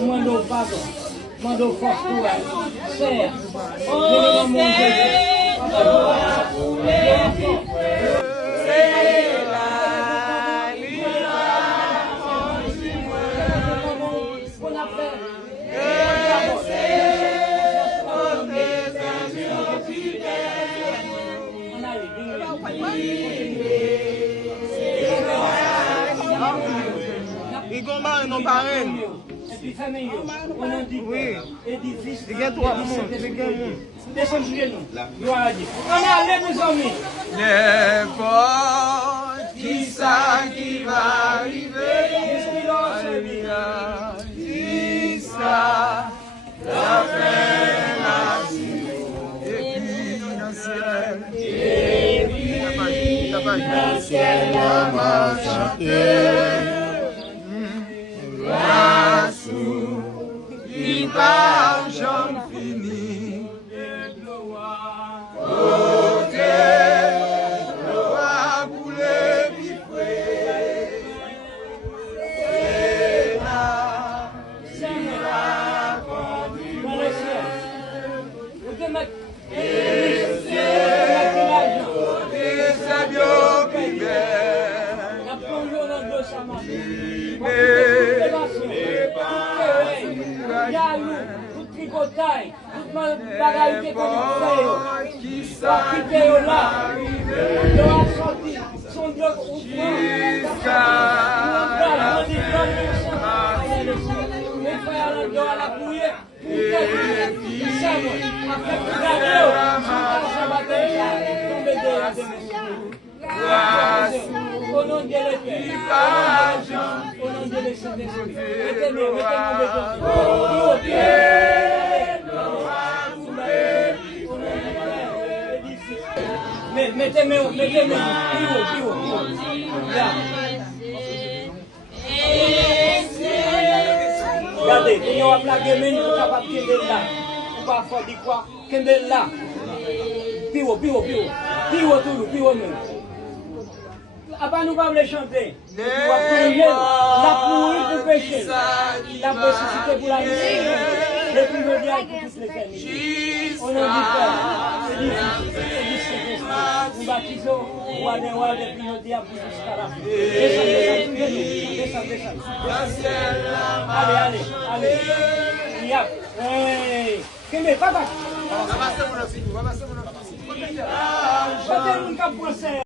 Mandou pardon, mandou force courage, serre, non parrain. Et puis famille, on a dit édifice, il y a trois mondes, descends sur nous, gloire à Dieu. On a les mes amis. N'importe qui ça qui va arriver, alléluia, qui ça, la fin, la suite, et puis dans le ciel, on va chanter. Il va jamais fini. Oh Dieu, gloire pour le vivre. C'est là, c'est là qu'on vit. Et c'est Dieu qui vient. Tout tricotaille, toute bagaille qui soit quitté là, il aura sorti son bloc au au nom de l'Éternel, au nom de l'Esprit, mettez-nous regardez, il y a un plat de menu pour capable de là. On va faire du quoi? Qu'est-ce là? Piwo tout, même. Après nous va les chanter. La pourrie pour pécher. La ressuscité pour la vie. Le primordial pour toutes les familles. On a dit Père, c'est difficile. baptizo, wade, puis nous disons pour jusqu'à la fin. Descends. Allez. Yap. Hey. Kembe, papa. Papa, c'est mon